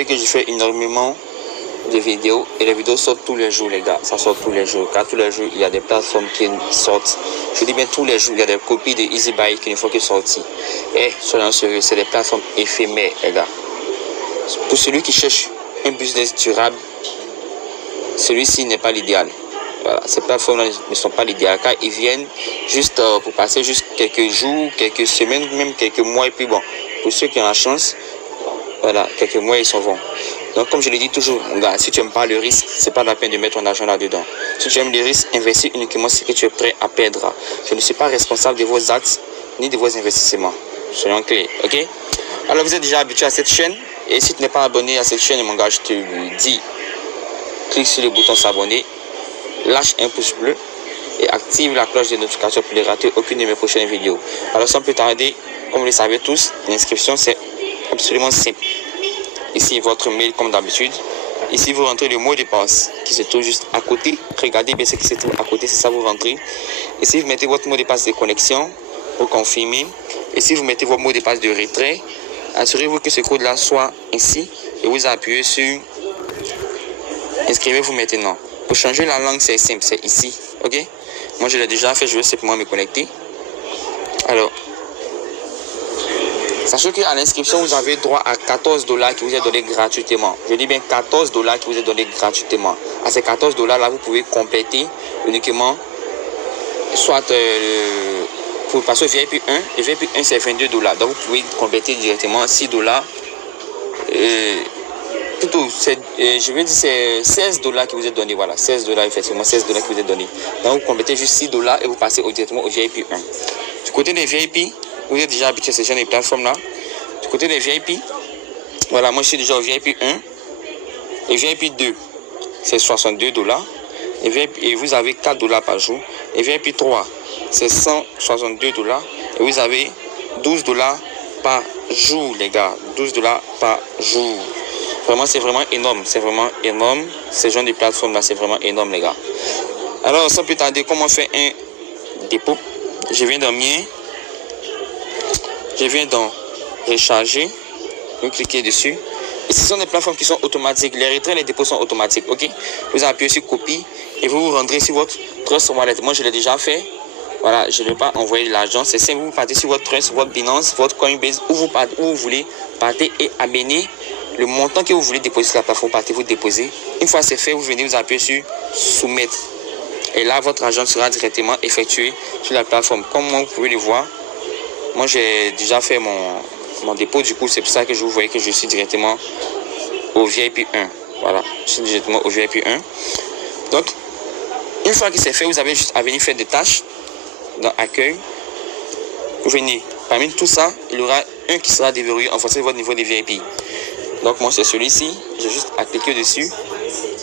voyez que je fais énormément de vidéos et les vidéos sortent tous les jours, les gars. Ça sort tous les jours, car tous les jours il y a des plateformes qui sortent. Je dis bien tous les jours, il y a des copies de Easy Buy qui ne font que sortir. Et soyons sérieux, c'est des plateformes éphémères, les gars. Pour celui qui cherche un business durable, celui-ci n'est pas l'idéal. Voilà, ces plateformes-là ne sont pas l'idéal, car ils viennent juste pour passer juste quelques jours, quelques semaines, même quelques mois, et puis bon, pour ceux qui ont la chance, voilà, quelques mois ils s'en vont. Donc comme je le dis toujours, gars, si tu n'aimes pas le risque, c'est pas la peine de mettre ton argent là-dedans. Si tu aimes le risque, investis uniquement ce que tu es prêt à perdre. Je ne suis pas responsable de vos actes ni de vos investissements. Soyons clairs, ok? Alors vous êtes déjà habitué à cette chaîne, et si tu n'es pas abonné à cette chaîne, mon gars, je te le dis, clique sur le bouton s'abonner, lâche un pouce bleu et active la cloche de notification pour ne rater aucune de mes prochaines vidéos. Alors sans plus tarder, comme vous le savez tous, l'inscription c'est absolument simple. Ici votre mail comme d'habitude. Ici vous rentrez le mot de passe qui se trouve juste à côté. Regardez bien ce qui se trouve à côté, c'est ça vous rentrez. Ici vous mettez votre mot de passe de connexion pour confirmer. Ici vous mettez votre mot de passe de retrait. Assurez-vous que ce code là soit ici et vous appuyez sur inscrivez-vous maintenant. Pour changer la langue c'est simple, c'est ici, ok? Moi je l'ai déjà fait, je vais simplement me connecter. Alors, sachez qu'à l'inscription, vous avez droit à $14 qui vous est donné gratuitement. Je dis bien $14 qui vous est donné gratuitement. À ces $14 là, vous pouvez compléter uniquement, soit pour passer au VIP 1, le VIP 1 c'est $22. Donc vous pouvez compléter directement $6. Plutôt, je vais dire c'est $16 qui vous est donné. Voilà, $16, effectivement, $16 qui vous est donné. Donc vous complétez juste $6 et vous passez directement au VIP 1. Du côté des VIP, vous êtes déjà habitué à ces genre de plateformes-là. Du côté des VIP, voilà, moi je suis déjà au VIP 1. Et VIP 2, c'est $62. Et vous avez $4 par jour. Et VIP 3, c'est $162. Et vous avez $12 par jour, les gars. $12 par jour. Vraiment, c'est vraiment énorme. C'est vraiment énorme. Ces genre de plateformes-là, c'est vraiment énorme, les gars. Alors, sans plus tarder, comment faire un dépôt? Je viens dans mien. Je viens dans recharger. Vous cliquez dessus. Et ce sont des plateformes qui sont automatiques. Les retraits, les dépôts sont automatiques. Ok? Vous appuyez sur copie et vous vous rendrez sur votre Trust Wallet. Moi, je l'ai déjà fait. Voilà, je ne vais pas envoyer de l'argent. C'est simple. Vous partez sur votre Trust, votre Binance, votre Coinbase, où vous voulez. Partez et amenez le montant que vous voulez déposer sur la plateforme. Partez, vous déposez. Une fois c'est fait, vous venez vous appuyer sur soumettre. Et là, votre argent sera directement effectué sur la plateforme. Comme vous pouvez le voir, moi, j'ai déjà fait mon dépôt. Du coup, c'est pour ça que je vous voyez que je suis directement au VIP 1. Voilà, je suis directement au VIP 1. Donc, une fois que c'est fait, vous avez juste à venir faire des tâches dans Accueil. Vous venez. Parmi tout ça, il y aura un qui sera déverrouillé en fonction de votre niveau de VIP. Donc, moi, c'est celui-ci. J'ai juste à cliquer dessus.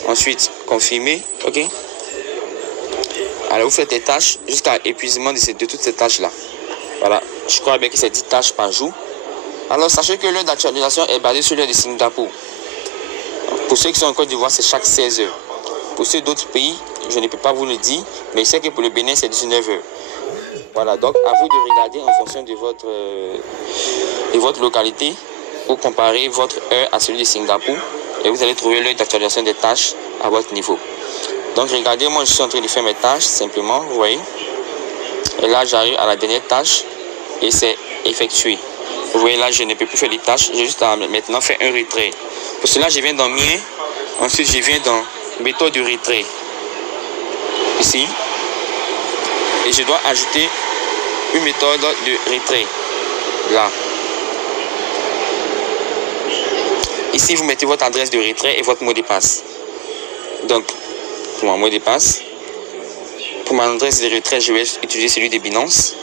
Ensuite, confirmer. OK? Alors, vous faites des tâches jusqu'à épuisement de toutes ces tâches-là. Voilà, je crois bien que c'est 10 tâches par jour. Alors, sachez que l'heure d'actualisation est basée sur l'heure de Singapour. Pour ceux qui sont en Côte d'Ivoire, c'est chaque 16 heures. Pour ceux d'autres pays, je ne peux pas vous le dire, mais je sais que pour le Bénin, c'est 19 heures. Voilà, donc à vous de regarder en fonction de votre localité pour comparer votre heure à celui de Singapour. Et vous allez trouver l'heure d'actualisation des tâches à votre niveau. Donc, regardez, moi, je suis en train de faire mes tâches, simplement, vous voyez. Et là, j'arrive à la dernière tâche et c'est effectué. Vous voyez, là, je ne peux plus faire les tâches. J'ai juste à maintenant faire un retrait. Pour cela, je viens dans mien. Ensuite, je viens dans méthode de retrait. Ici. Et je dois ajouter une méthode de retrait. Là. Ici, vous mettez votre adresse de retrait et votre mot de passe. Donc, pour mon mot de passe, pour mon adresse de retrait, je vais utiliser celui de Binance.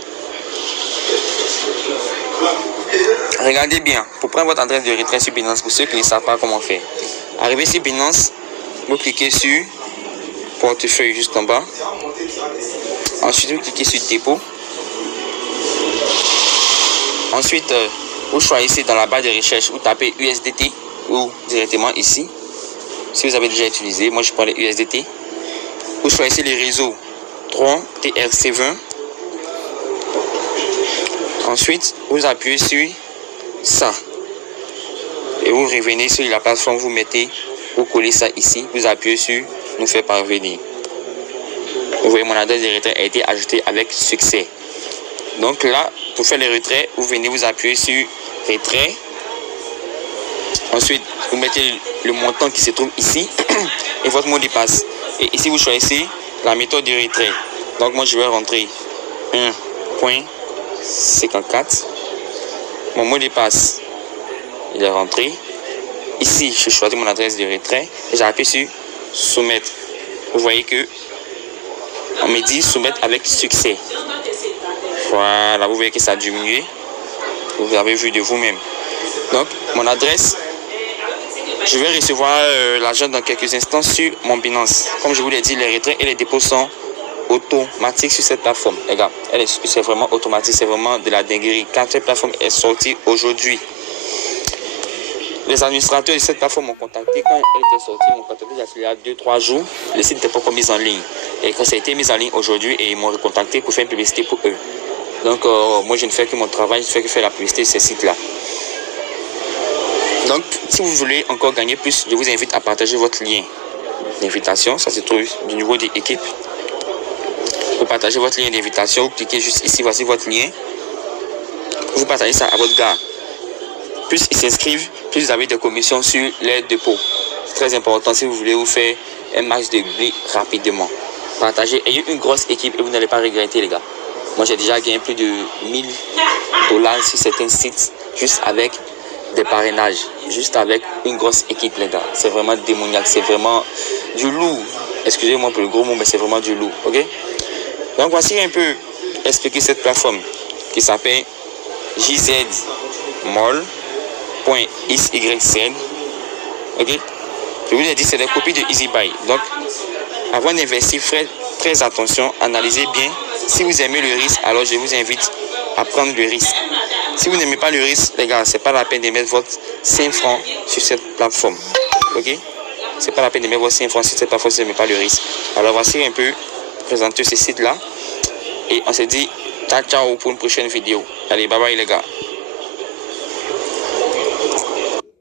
Regardez bien, pour prendre votre adresse de retrait sur Binance, pour ceux qui ne savent pas comment faire. Arrivez sur Binance, vous cliquez sur portefeuille juste en bas. Ensuite, vous cliquez sur dépôt. Ensuite, vous choisissez dans la barre de recherche, vous tapez USDT ou directement ici. Si vous avez déjà utilisé, moi je prends les USDT. Vous choisissez les réseaux Tron, TRC20. Ensuite, vous appuyez sur ça. Et vous revenez sur la plateforme, vous collez ça ici, vous appuyez sur nous faire parvenir. Vous voyez, mon adresse de retrait a été ajoutée avec succès. Donc là, pour faire les retraits, vous venez vous appuyer sur retrait. Ensuite, vous mettez le montant qui se trouve ici et votre mot de passe. Et ici, vous choisissez la méthode de retrait. Donc moi, je vais rentrer 1.54. Mon mot de passe, il est rentré. Ici, je choisis mon adresse de retrait et j'appuie sur soumettre. Vous voyez que on me dit soumettre avec succès. Voilà, vous voyez que ça a diminué. Vous avez vu de vous-même. Donc, mon adresse, je vais recevoir l'argent dans quelques instants sur mon Binance. Comme je vous l'ai dit, les retraits et les dépôts sont automatiques sur cette plateforme. Les gars, c'est vraiment automatique, c'est vraiment de la dinguerie. Quand cette plateforme est sortie aujourd'hui, les administrateurs de cette plateforme m'ont contacté. Quand elle était sortie, ils m'ont contacté il y a 2-3 jours. Le site n'était pas encore mis en ligne. Et quand ça a été mis en ligne aujourd'hui, ils m'ont recontacté pour faire une publicité pour eux. Donc, moi, je ne fais que mon travail, je ne fais que faire la publicité de ces sites-là. Donc, si vous voulez encore gagner plus, je vous invite à partager votre lien d'invitation. Ça se trouve du niveau de l'équipe. Vous partagez votre lien d'invitation, vous cliquez juste ici, voici votre lien. Vous partagez ça à votre gars. Plus ils s'inscrivent, plus vous avez des commissions sur les dépôts. C'est très important si vous voulez vous faire un max de blé rapidement. Partagez, ayez une grosse équipe et vous n'allez pas regretter, les gars. Moi, j'ai déjà gagné plus de $1000 sur certains sites juste avec des parrainages, juste avec une grosse équipe, les gars. C'est vraiment démoniaque, c'est vraiment du lourd. Excusez-moi pour le gros mot, mais c'est vraiment du lourd, ok? Donc, voici un peu expliquer cette plateforme qui s'appelle jzmall.xyz. Ok? Je vous ai dit, c'est des copies de EasyBuy. Donc, avant d'investir, faites très attention, analysez bien. Si vous aimez le risque, alors je vous invite à prendre le risque. Si vous n'aimez pas le risque, les gars, c'est pas la peine de mettre votre 5 francs sur cette plateforme. Ok? C'est pas la peine de mettre votre 5 francs sur cette plateforme si vous n'aimez pas le risque. Alors, voici un peu présenter ce site-là. Et on se dit ciao ciao pour une prochaine vidéo. Allez, bye bye les gars.